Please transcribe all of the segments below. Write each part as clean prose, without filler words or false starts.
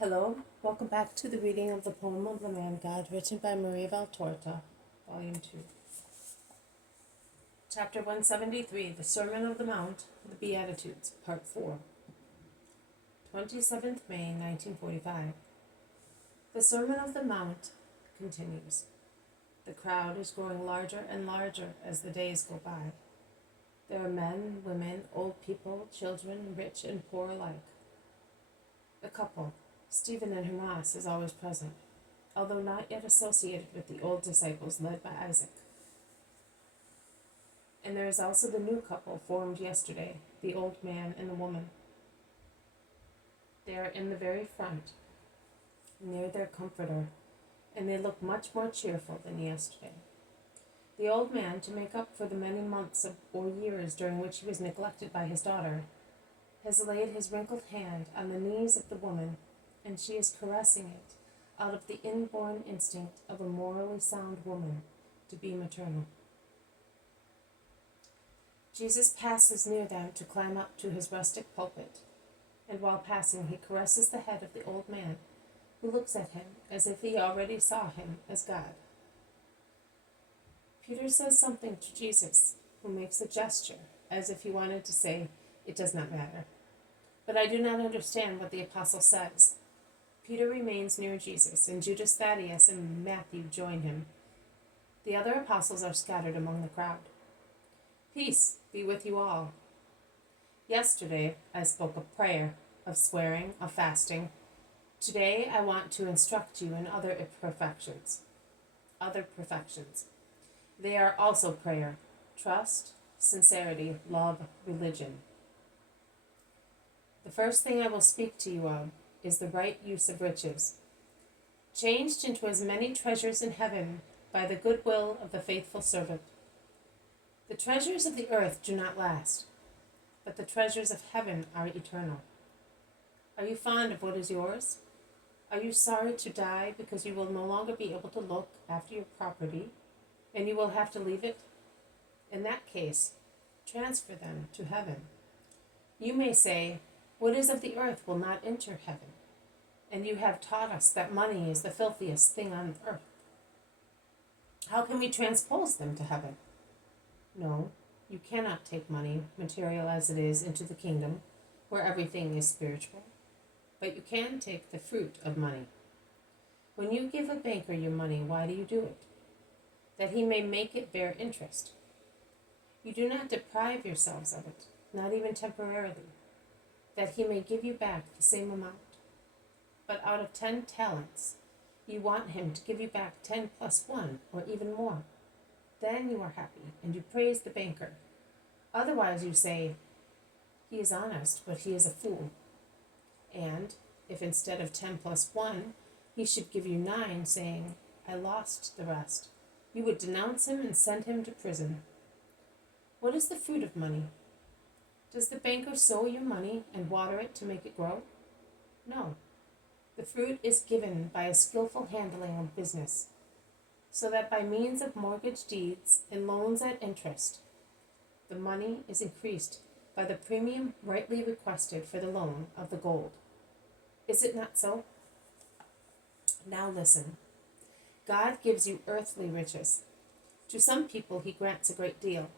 Hello, welcome back to the reading of the poem of the Man God, written by Maria Valtorta, Volume 2. Chapter 173, The Sermon of the Mount, the Beatitudes, Part 4. 27th May, 1945. The Sermon of the Mount continues. The crowd is growing larger and larger as the days go by. There are men, women, old people, children, rich and poor alike. The couple, Stephen and Hermas, is always present, although not yet associated with the old disciples led by Isaac. And there is also the new couple formed yesterday, the old man and the woman. They are in the very front, near their comforter, and they look much more cheerful than yesterday. The old man, to make up for the many months or years during which he was neglected by his daughter, has laid his wrinkled hand on the knees of the woman, and she is caressing it out of the inborn instinct of a morally sound woman to be maternal. Jesus passes near them to climb up to his rustic pulpit, and while passing he caresses the head of the old man, who looks at him as if he already saw him as God. Peter says something to Jesus, who makes a gesture as if he wanted to say, "It does not matter." But I do not understand what the apostle says. Peter remains near Jesus, and Judas Thaddeus and Matthew join him. The other apostles are scattered among the crowd. Peace be with you all. Yesterday I spoke of prayer, of swearing, of fasting. Today I want to instruct you in other perfections. They are also prayer, trust, sincerity, love, religion. The first thing I will speak to you of is the right use of riches, changed into as many treasures in heaven by the goodwill of the faithful servant. The treasures of the earth do not last, but the treasures of heaven are eternal. Are you fond of what is yours? Are you sorry to die because you will no longer be able to look after your property, and you will have to leave it? In that case, transfer them to heaven. You may say, "What is of the earth will not enter heaven," and you have taught us that money is the filthiest thing on earth. How can we transpose them to heaven? No, you cannot take money, material as it is, into the kingdom, where everything is spiritual. But you can take the fruit of money. When you give a banker your money, why do you do it? That he may make it bear interest. You do not deprive yourselves of it, not even temporarily, that he may give you back the same amount. But out of 10 talents, you want him to give you back 10 plus 1, or even more. Then you are happy, and you praise the banker. Otherwise you say, "He is honest, but he is a fool." And if instead of 10 plus 1, he should give you 9, saying, "I lost the rest," you would denounce him and send him to prison. What is the fruit of money? Does the banker sow your money and water it to make it grow? No. The fruit is given by a skillful handling of business, so that by means of mortgage deeds and loans at interest, the money is increased by the premium rightly requested for the loan of the gold. Is it not so? Now listen. God gives you earthly riches. To some people he grants a great deal,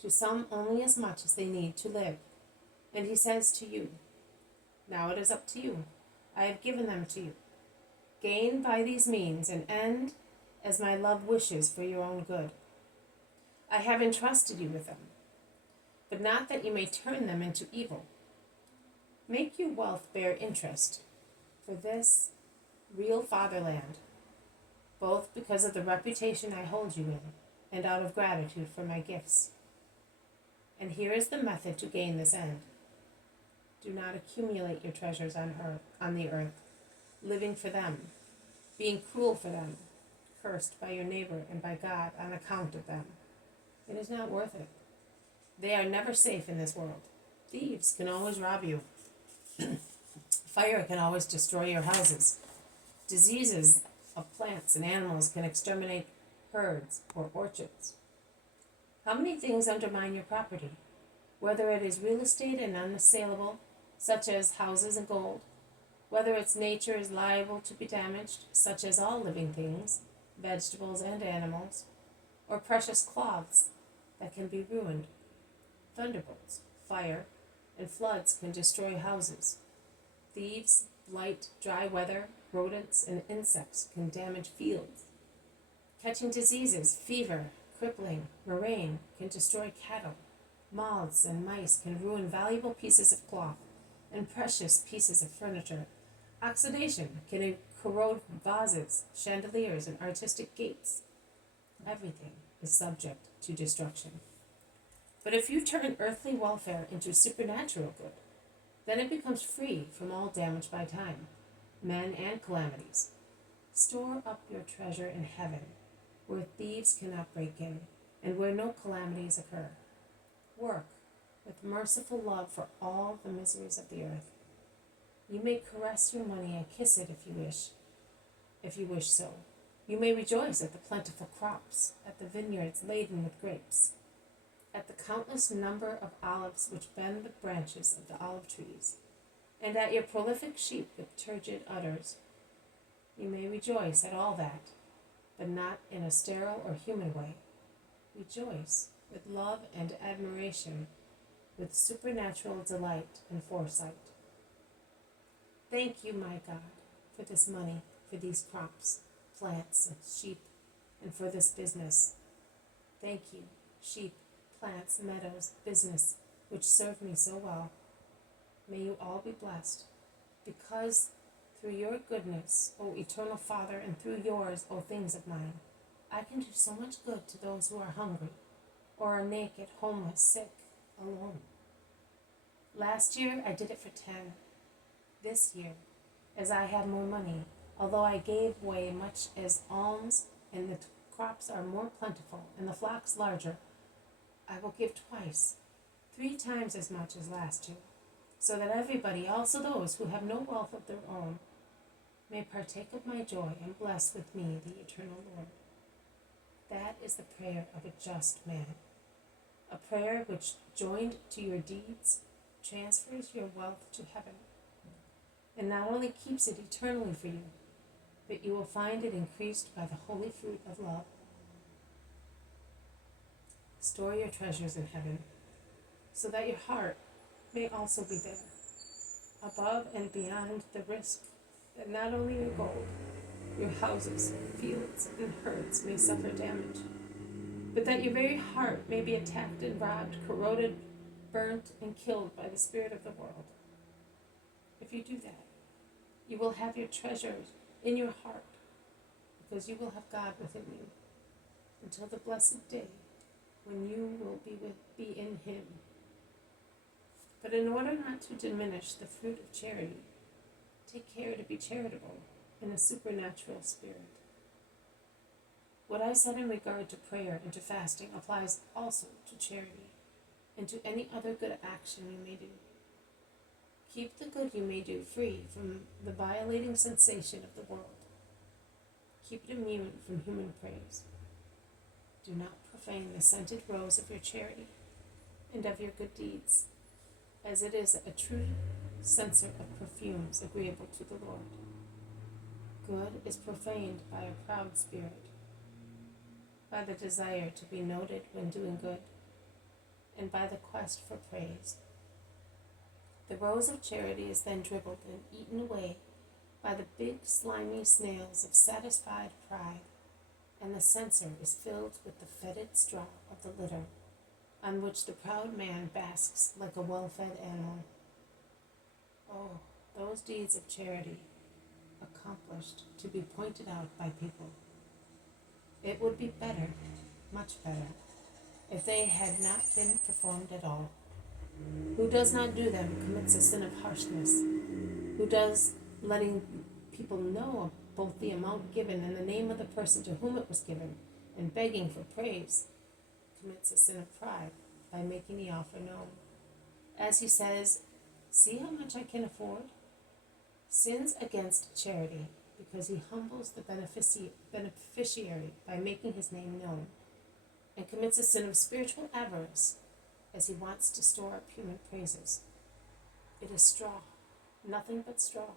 to some only as much as they need to live. And he says to you, "Now it is up to you. I have given them to you. Gain by these means an end as my love wishes for your own good. I have entrusted you with them, but not that you may turn them into evil. Make your wealth bear interest for this real fatherland, both because of the reputation I hold you in and out of gratitude for my gifts. And here is the method to gain this end. Do not accumulate your treasures on the earth, living for them, being cruel for them, cursed by your neighbor and by God on account of them. It is not worth it. They are never safe in this world. Thieves can always rob you. Fire can always destroy your houses. Diseases of plants and animals can exterminate herds or orchards. How many things undermine your property, whether it is real estate and unassailable, such as houses and gold, whether its nature is liable to be damaged, such as all living things, vegetables and animals, or precious cloths that can be ruined. Thunderbolts, fire, and floods can destroy houses. Thieves, blight, dry weather, rodents, and insects can damage fields. Catching diseases, fever, crippling, murrain can destroy cattle. Moths and mice can ruin valuable pieces of cloth and precious pieces of furniture. Oxidation can corrode vases, chandeliers, and artistic gates. Everything is subject to destruction. But if you turn earthly welfare into supernatural good, then it becomes free from all damage by time, men and calamities. Store up your treasure in heaven, where thieves cannot break in, and where no calamities occur. Work with merciful love for all the miseries of the earth. You may caress your money and kiss it if you wish so. You may rejoice at the plentiful crops, at the vineyards laden with grapes, at the countless number of olives which bend the branches of the olive trees, and at your prolific sheep with turgid udders. You may rejoice at all that, but not in a sterile or human way. Rejoice with love and admiration, with supernatural delight and foresight. Thank you, my God, for this money, for these crops, plants, and sheep, and for this business. Thank you, sheep, plants, meadows, business, which serve me so well. May you all be blessed, because through your goodness, O eternal Father, and through yours, O things of mine, I can do so much good to those who are hungry, or are naked, homeless, sick, alone. Last year I did it for 10. This year, as I have more money, although I gave away much as alms, and the crops are more plentiful, and the flocks larger, I will give twice, 3 times as much as last year, so that everybody, also those who have no wealth of their own, may partake of my joy and bless with me the eternal Lord. That is the prayer of a just man, a prayer which, joined to your deeds, transfers your wealth to heaven, and not only keeps it eternally for you, but you will find it increased by the holy fruit of love. Store your treasures in heaven, so that your heart may also be there, above and beyond the risk that not only your gold, your houses, fields, and herds may suffer damage, but that your very heart may be attacked and robbed, corroded, burnt, and killed by the spirit of the world. If you do that, you will have your treasures in your heart, because you will have God within you, until the blessed day when you will be in Him. But in order not to diminish the fruit of charity, take care to be charitable in a supernatural spirit. What I said in regard to prayer and to fasting applies also to charity and to any other good action you may do. Keep the good you may do free from the violating sensation of the world. Keep it immune from human praise. Do not profane the scented rose of your charity and of your good deeds, as it is a true censer of perfumes agreeable to the Lord. Good is profaned by a proud spirit, by the desire to be noted when doing good, and by the quest for praise. The rose of charity is then dribbled and eaten away by the big slimy snails of satisfied pride, and the censer is filled with the fetid straw of the litter, on which the proud man basks like a well-fed animal. Oh, those deeds of charity, accomplished to be pointed out by people. It would be better, much better, if they had not been performed at all. Who does not do them commits a sin of harshness. Who does, letting people know of both the amount given and the name of the person to whom it was given, and begging for praise, commits a sin of pride by making the offer known. As he says, "See how much I can afford?" Sins against charity, because he humbles the beneficiary by making his name known, and commits a sin of spiritual avarice, as he wants to store up human praises. It is straw, nothing but straw,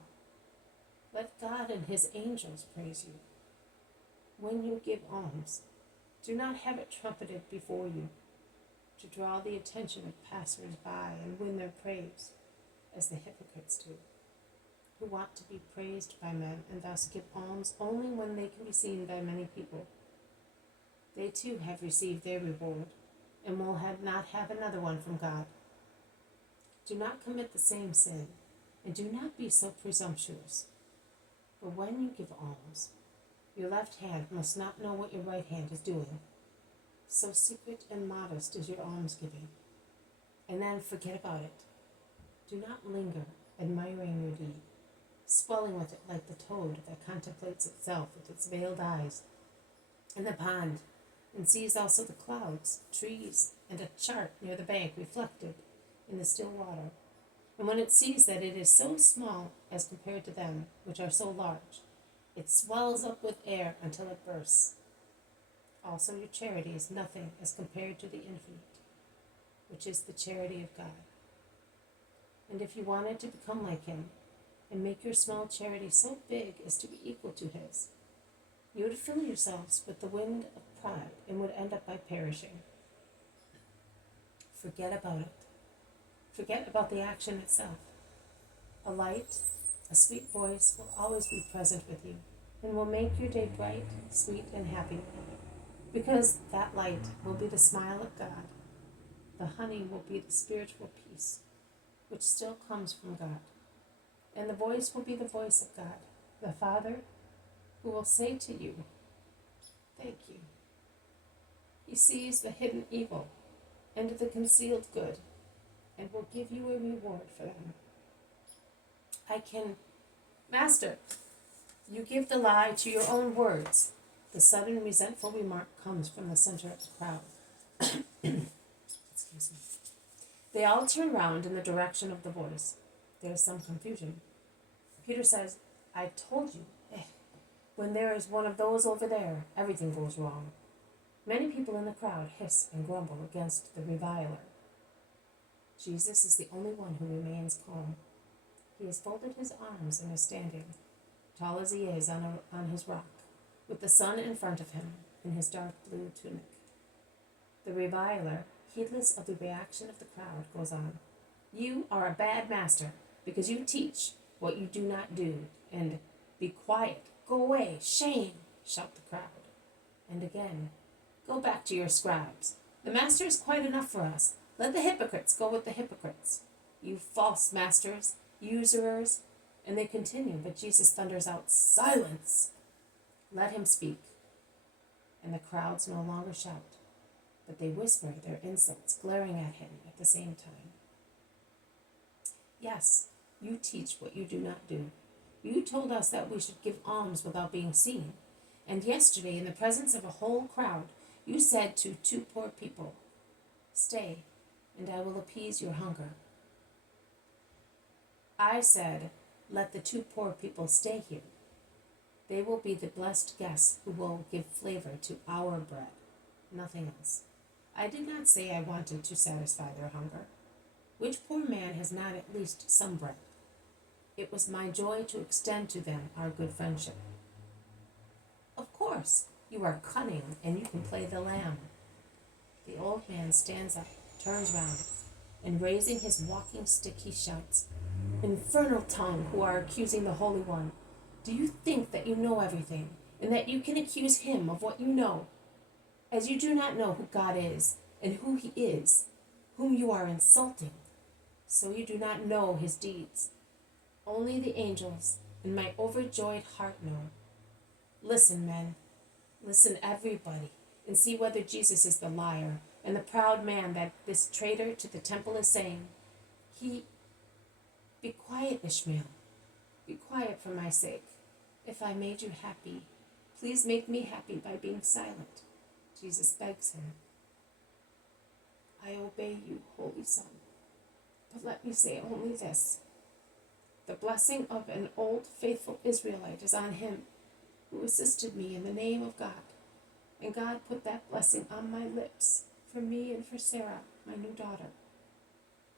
Let God and his angels praise you. When you give alms, do not have it trumpeted before you to draw the attention of passers-by and win their praise, as the hypocrites do, who want to be praised by men and thus give alms only when they can be seen by many people. They too have received their reward and will not have another one from God. Do not commit the same sin, and do not be so presumptuous. For when you give alms, your left hand must not know what your right hand is doing. So secret and modest is your almsgiving. And then forget about it. Do not linger, admiring your deed, swelling with it like the toad that contemplates itself with its veiled eyes in the pond, and sees also the clouds, trees, and a chart near the bank reflected in the still water. And when it sees that it is so small as compared to them which are so large, it swells up with air until it bursts. Also your charity is nothing as compared to the infinite, which is the charity of God. And if you wanted to become like him, and make your small charity so big as to be equal to his, you would fill yourselves with the wind of pride and would end up by perishing. Forget about it. Forget about the action itself. A light, a sweet voice will always be present with you and will make your day bright, sweet, and happy, because that light will be the smile of God. The honey will be the spiritual peace, which still comes from God. And the voice will be the voice of God, the Father, who will say to you, thank you. He sees the hidden evil and the concealed good, and will give you a reward for them. Master, you give the lie to your own words. The sudden resentful remark comes from the center of the crowd. Excuse me. They all turn round in the direction of the voice. There is some confusion. Peter says, I told you, when there is one of those over there, everything goes wrong. Many people in the crowd hiss and grumble against the reviler. Jesus is the only one who remains calm. He has folded his arms and is standing, tall as he is on his rock, with the sun in front of him in his dark blue tunic. The reviler, heedless of the reaction of the crowd, goes on, You are a bad master, because you teach what you do not do, and be quiet, go away, shame, shout the crowd. And again, go back to your scribes. The master is quite enough for us. Let the hypocrites go with the hypocrites. You false masters, usurers. And they continue, but Jesus thunders out, Silence! Let him speak. And the crowds no longer shout, but they whisper their insults, glaring at him at the same time. Yes, you teach what you do not do. You told us that we should give alms without being seen. And yesterday, in the presence of a whole crowd, you said to two poor people, Stay, and I will appease your hunger. I said, Let the two poor people stay here. They will be the blessed guests who will give flavor to our bread, nothing else. I did not say I wanted to satisfy their hunger. Which poor man has not at least some bread? It was my joy to extend to them our good friendship. Of course, you are cunning and you can play the lamb. The old man stands up, turns round, and raising his walking stick he shouts, Infernal tongue, who are accusing the Holy One, do you think that you know everything, and that you can accuse him of what you know? As you do not know who God is, and who he is, whom you are insulting, so you do not know his deeds. Only the angels and my overjoyed heart know. Listen, men, listen everybody, and see whether Jesus is the liar and the proud man that this traitor to the temple is saying. Be quiet, Ishmael. Be quiet for my sake. If I made you happy, please make me happy by being silent. Jesus begs him. I obey you, Holy Son. But let me say only this. The blessing of an old faithful Israelite is on him who assisted me in the name of God. And God put that blessing on my lips for me and for Sarah, my new daughter.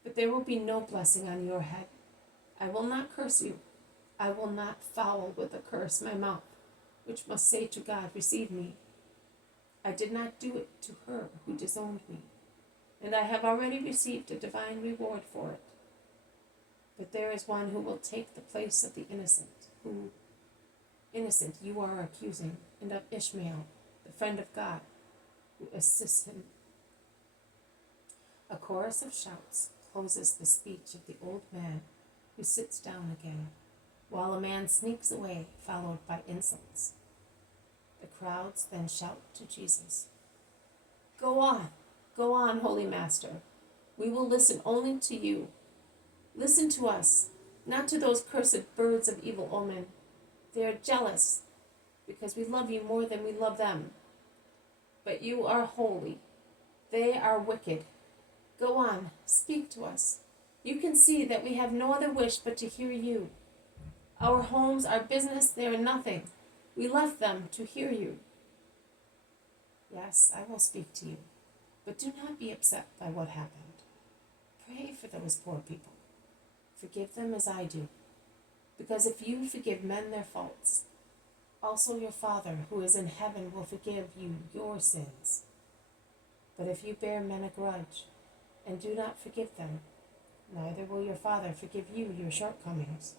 But there will be no blessing on your head. I will not curse you. I will not foul with a curse my mouth, which must say to God, receive me. I did not do it to her who disowned me, and I have already received a divine reward for it. But there is one who will take the place of the innocent, who, innocent, you are accusing, and of Ishmael, the friend of God, who assists him. A chorus of shouts closes the speech of the old man, who sits down again, while a man sneaks away, followed by insults. The crowds then shout to Jesus, go on, Holy Master. We will listen only to you. Listen to us, not to those cursed birds of evil omen. They are jealous, because we love you more than we love them. But you are holy. They are wicked. Go on, speak to us. You can see that we have no other wish but to hear you. Our homes, our business, they are nothing. We left them to hear you. Yes, I will speak to you, but do not be upset by what happened. Pray for those poor people. Forgive them as I do, because if you forgive men their faults, also your Father who is in heaven will forgive you your sins. But if you bear men a grudge and do not forgive them, neither will your Father forgive you your shortcomings.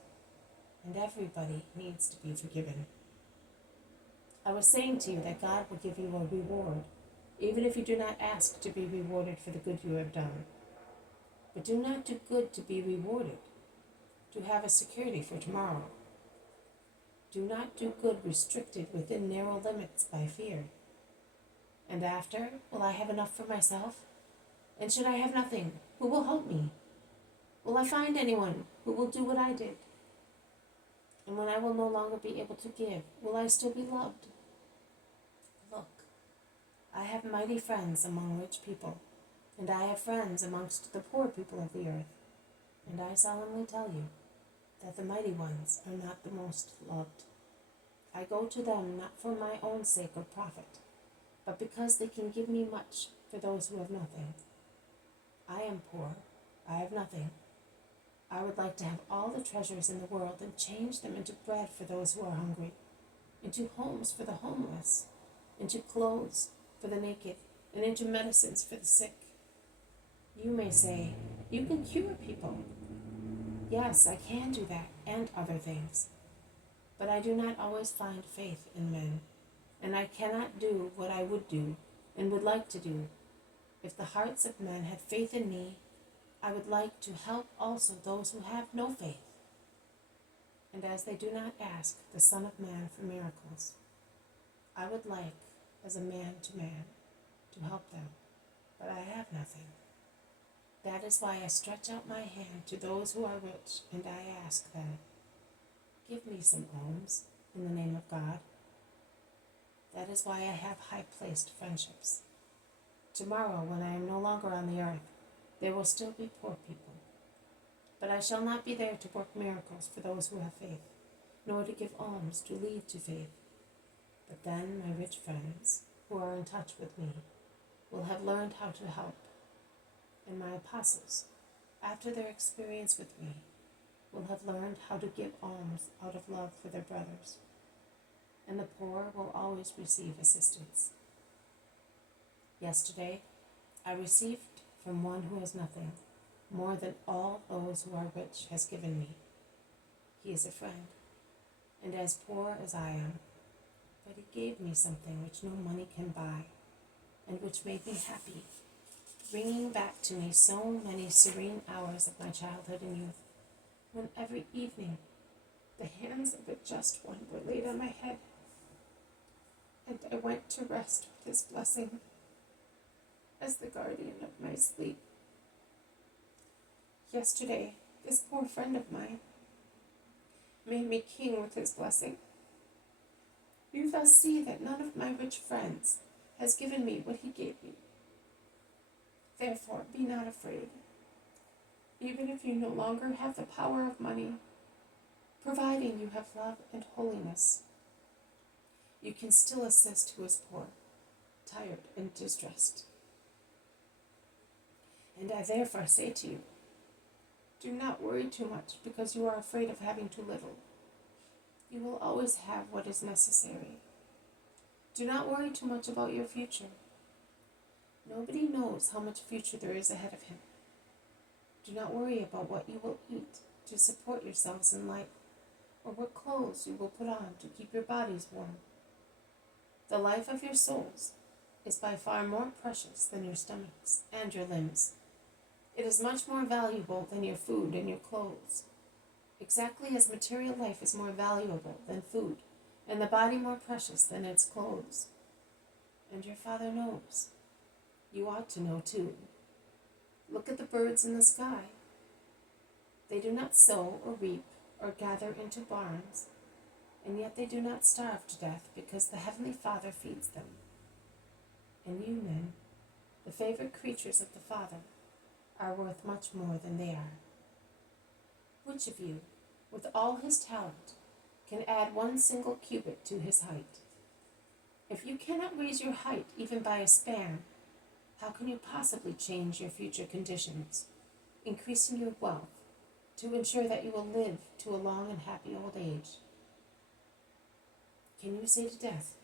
And everybody needs to be forgiven. I was saying to you that God will give you a reward, even if you do not ask to be rewarded for the good you have done. But do not do good to be rewarded, to have a security for tomorrow. Do not do good restricted within narrow limits by fear. And after, will I have enough for myself? And should I have nothing, who will help me? Will I find anyone who will do what I did? And when I will no longer be able to give, will I still be loved? Look, I have mighty friends among rich people, and I have friends amongst the poor people of the earth. And I solemnly tell you that the mighty ones are not the most loved. I go to them not for my own sake or profit, but because they can give me much for those who have nothing. I am poor, I have nothing. I would like to have all the treasures in the world and change them into bread for those who are hungry, into homes for the homeless, into clothes for the naked, and into medicines for the sick. You may say, you can cure people. Yes, I can do that and other things. But I do not always find faith in men, and I cannot do what I would do and would like to do. If the hearts of men had faith in me, I would like to help also those who have no faith. And as they do not ask the Son of Man for miracles, I would like, as a man, to help them, but I have nothing. That is why I stretch out my hand to those who are rich, and I ask them, give me some alms in the name of God. That is why I have high-placed friendships. Tomorrow, when I am no longer on the earth, there will still be poor people. But I shall not be there to work miracles for those who have faith, nor to give alms to lead to faith. But then my rich friends, who are in touch with me, will have learned how to help. And my apostles, after their experience with me, will have learned how to give alms out of love for their brothers. And the poor will always receive assistance. Yesterday, I received from one who has nothing more than all those who are rich has given me. He is a friend, and as poor as I am, but he gave me something which no money can buy, and which made me happy, bringing back to me so many serene hours of my childhood and youth, when every evening the hands of a just one were laid on my head, and I went to rest with his blessing as the guardian of my sleep. Yesterday, this poor friend of mine made me king with his blessing. You thus see that none of my rich friends has given me what he gave me. Therefore, be not afraid. Even if you no longer have the power of money, providing you have love and holiness, you can still assist who is poor, tired, and distressed. And I therefore say to you, do not worry too much because you are afraid of having too little. You will always have what is necessary. Do not worry too much about your future. Nobody knows how much future there is ahead of him. Do not worry about what you will eat to support yourselves in life, or what clothes you will put on to keep your bodies warm. The life of your souls is by far more precious than your stomachs and your limbs. It is much more valuable than your food and your clothes. Exactly as material life is more valuable than food, and the body more precious than its clothes. And your Father knows. You ought to know too. Look at the birds in the sky. They do not sow or reap or gather into barns, and yet they do not starve to death because the Heavenly Father feeds them. And you men, the favored creatures of the Father, are worth much more than they are. Which of you, with all his talent, can add 1 single cubit to his height? If you cannot raise your height even by a span, how can you possibly change your future conditions, increasing your wealth, to ensure that you will live to a long and happy old age? Can you say to death,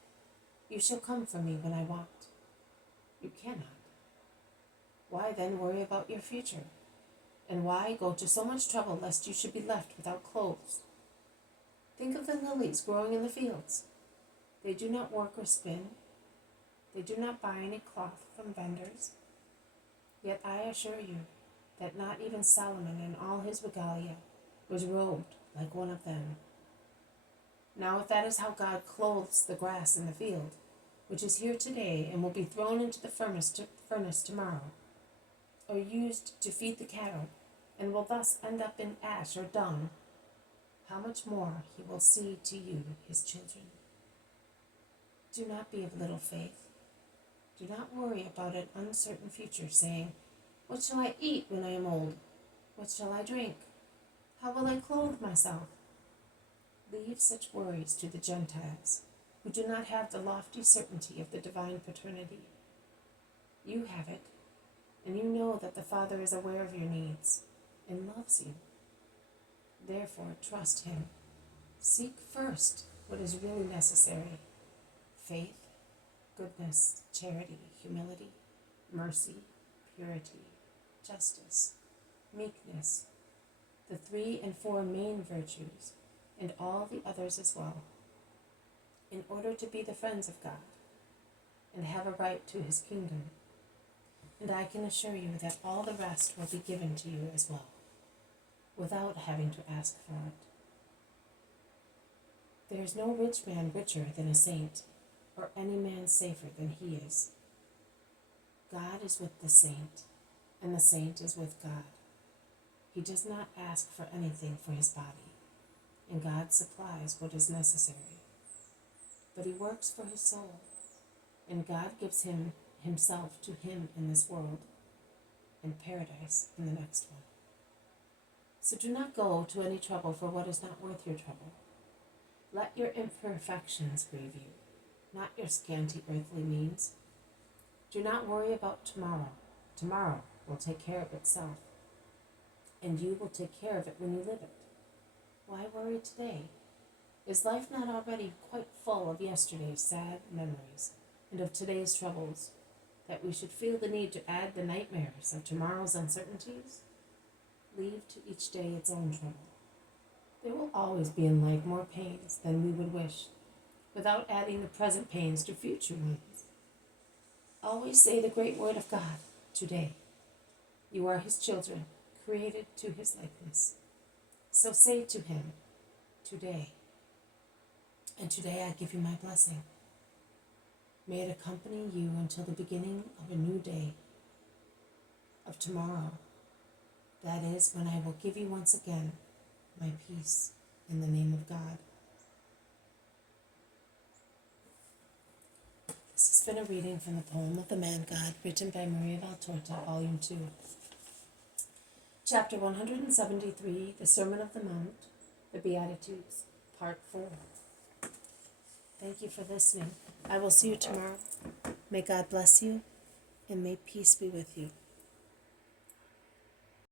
"You shall come for me when I want"? You cannot. Why then worry about your future? And why go to so much trouble lest you should be left without clothes? Think of the lilies growing in the fields. They do not work or spin. They do not buy any cloth from vendors. Yet I assure you that not even Solomon in all his regalia was robed like one of them. Now if that is how God clothes the grass in the field, which is here today and will be thrown into the furnace tomorrow, or used to feed the cattle, and will thus end up in ash or dung, how much more he will see to you, his children. Do not be of little faith. Do not worry about an uncertain future, saying, "What shall I eat when I am old? What shall I drink? How will I clothe myself?" Leave such worries to the Gentiles, who do not have the lofty certainty of the divine paternity. You have it, and you know that the Father is aware of your needs and loves you. Therefore, trust him. Seek first what is really necessary: faith, goodness, charity, humility, mercy, purity, justice, meekness, the 3 and 4 main virtues, and all the others as well, in order to be the friends of God and have a right to his kingdom. And I can assure you that all the rest will be given to you as well, without having to ask for it. There is no rich man richer than a saint, or any man safer than he is. God is with the saint, and the saint is with God. He does not ask for anything for his body, and God supplies what is necessary. But he works for his soul, and God gives himself to him in this world, and paradise in the next one. So do not go to any trouble for what is not worth your trouble. Let your imperfections grieve you, not your scanty earthly means. Do not worry about tomorrow. Tomorrow will take care of itself, and you will take care of it when you live it. Why worry today? Is life not already quite full of yesterday's sad memories and of today's troubles, that we should feel the need to add the nightmares of tomorrow's uncertainties? Leave to each day its own trouble. There will always be in life more pains than we would wish, without adding the present pains to future ones. Always say the great word of God, today. You are his children, created to his likeness. So say to him, today. And today I give you my blessing. May it accompany you until the beginning of a new day, of tomorrow. That is when I will give you once again my peace in the name of God. This has been a reading from the poem of the Man God, written by Maria Valtorta, Volume 2. Chapter 173, the Sermon of the Mount, the Beatitudes, Part 4. Thank you for listening. I will see you tomorrow. May God bless you, and may peace be with you.